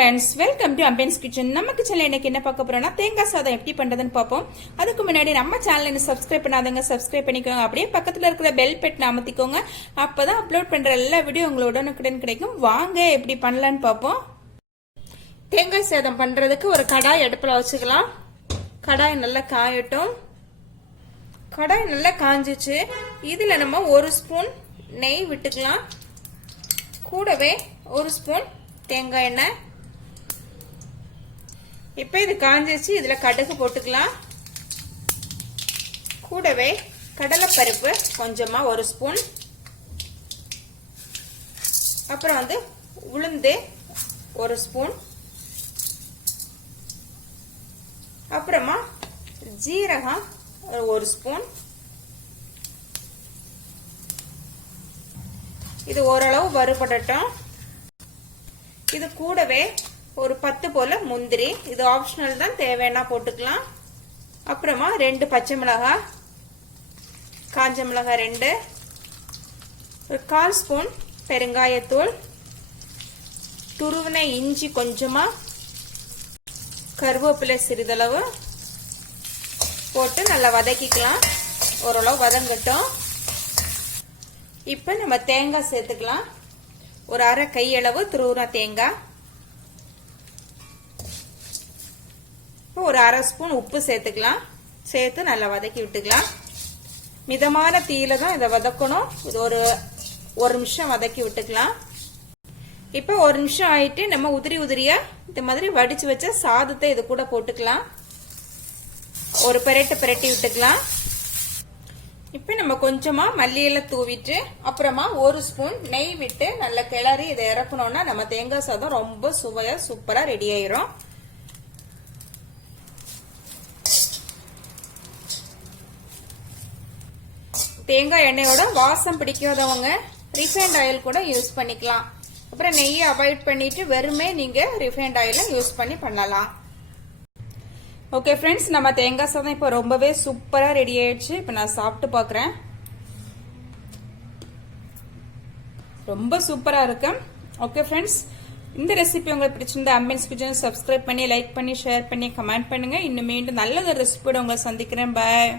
friends, welcome to Ambience kitchen. நம்ம கிச்சன்ல இன்னைக்கு என்ன பார்க்க போறோம்னா தேங்காய் சாதம் எப்படி பண்றதுன்னு பாப்போம். அதுக்கு முன்னாடி நம்ம சேனலை சப்ஸ்கிரைப் பண்ணாதவங்க சப்ஸ்கிரைப் பண்ணிக்கோங்க. அப்படியே பக்கத்துல இருக்கிற பெல் பட்டனை அமர்த்திக்கோங்க. அப்பதான் அப்லோட் பண்ற எல்லா வீடியோ உங்களுக்கு உடனுக்குடன் கிடைக்கும். வாங்க எப்படி பண்ணலாம்னு பாப்போம். தேங்காய் சாதம் பண்றதுக்கு ஒரு கடாய் அடுப்புல வச்சுக்கலாம். கடாய் நல்லா காயட்டும். கடாய் நல்லா காஞ்சிச்சு. இதுல நம்ம ஒரு ஸ்பூன் நெய் விட்டுக்கலாம். கூடவே ஒரு ஸ்பூன் தேங்காய் எண்ணெய். இப்போ இது காஞ்சிச்சு. இதுல கடுகு போட்டுக்கலாம். கூடவே கடலைப்பருப்பு கொஞ்சமா ஒரு ஸ்பூன். அப்புறம் உளுந்து ஒரு ஸ்பூன். அப்புறமா ஜீரகம் ஒரு ஸ்பூன். இது ஓரளவு வறுபடட்டும். இது கூடவே ஒரு 10 போல முந்திரி. இது ஆப்ஷனல் தான், தேவைன்னா போட்டுக்கலாம். அப்புறமா 2 பச்சை மிளகாய், காஞ்ச மிளகாய் 2, ஒரு 1/4 ஸ்பூன் பெருங்காயத்தூள், துருவின இஞ்சி கொஞ்சமா, கருவேப்பிலை சிறிதளவு போட்டு நல்லா வதக்கிக்கலாம். ஓரளவு வதங்கட்டும். இப்ப நம்ம தேங்காய் சேர்த்துக்கலாம். ஒரு அரை கையளவு துருவுன தேங்காய். ஒரு அரை ஸ்பூன் உப்பு சேர்த்துக்கலாம். சேர்த்து நல்லா வதக்கி விட்டுக்கலாம். மிதமான தீயில தான் இதை வதக்கணும். இது ஒரு நிமிஷம் வதக்கி விட்டுக்கலாம். இப்ப ஒரு நிமிஷம் ஆயிட்டு நம்ம உதிரியா இந்த மாதிரி வடிச்சு வச்ச சாதத்தை இது கூட போட்டுக்கலாம். ஒரு பிரட்டி விட்டுக்கலாம். இப்ப நம்ம கொஞ்சமா மல்லியில தூவிட்டு அப்புறமா ஒரு ஸ்பூன் நெய் விட்டு நல்லா கிளறி இதை இறக்கணும்னா நம்ம தேங்காய் சாதம் ரொம்ப சுவையா சூப்பரா ரெடி ஆயிரும். தேங்காய் எண்ணெயோட வாசம் பிடிக்காதவங்க ரிஃபைண்ட் ஆயில் கூட யூஸ் பண்ணிக்கலாம். அப்புறம் நெய்யை அவாய்ட் பண்ணிட்டு வெறுமே நீங்க ரிஃபைண்ட் ஆயில யூஸ் பண்ணலாம். ஓகே ஃப்ரெண்ட்ஸ், நம்ம தேங்காய் சாதம் இப்போ ரொம்பவே சூப்பரா ரெடி ஆயிடுச்சு. இப்போ நான் சாப்பிட்டு பார்க்குறேன். ரொம்ப சூப்பரா இருக்கு. ஓகே ஃப்ரெண்ட்ஸ், இந்த ரெசிபி உங்களுக்கு பிடிச்சிருந்தா அம்பியன்ஸ் கிச்சன் சப்ஸ்கிரைப் பண்ணி லைக் பண்ணி ஷேர் பண்ணி கமெண்ட் பண்ணுங்க. இன்னும் மீண்டும் நல்ல ஒரு ரெசிபியோட உங்களை சந்திக்கிறேன். பாய்.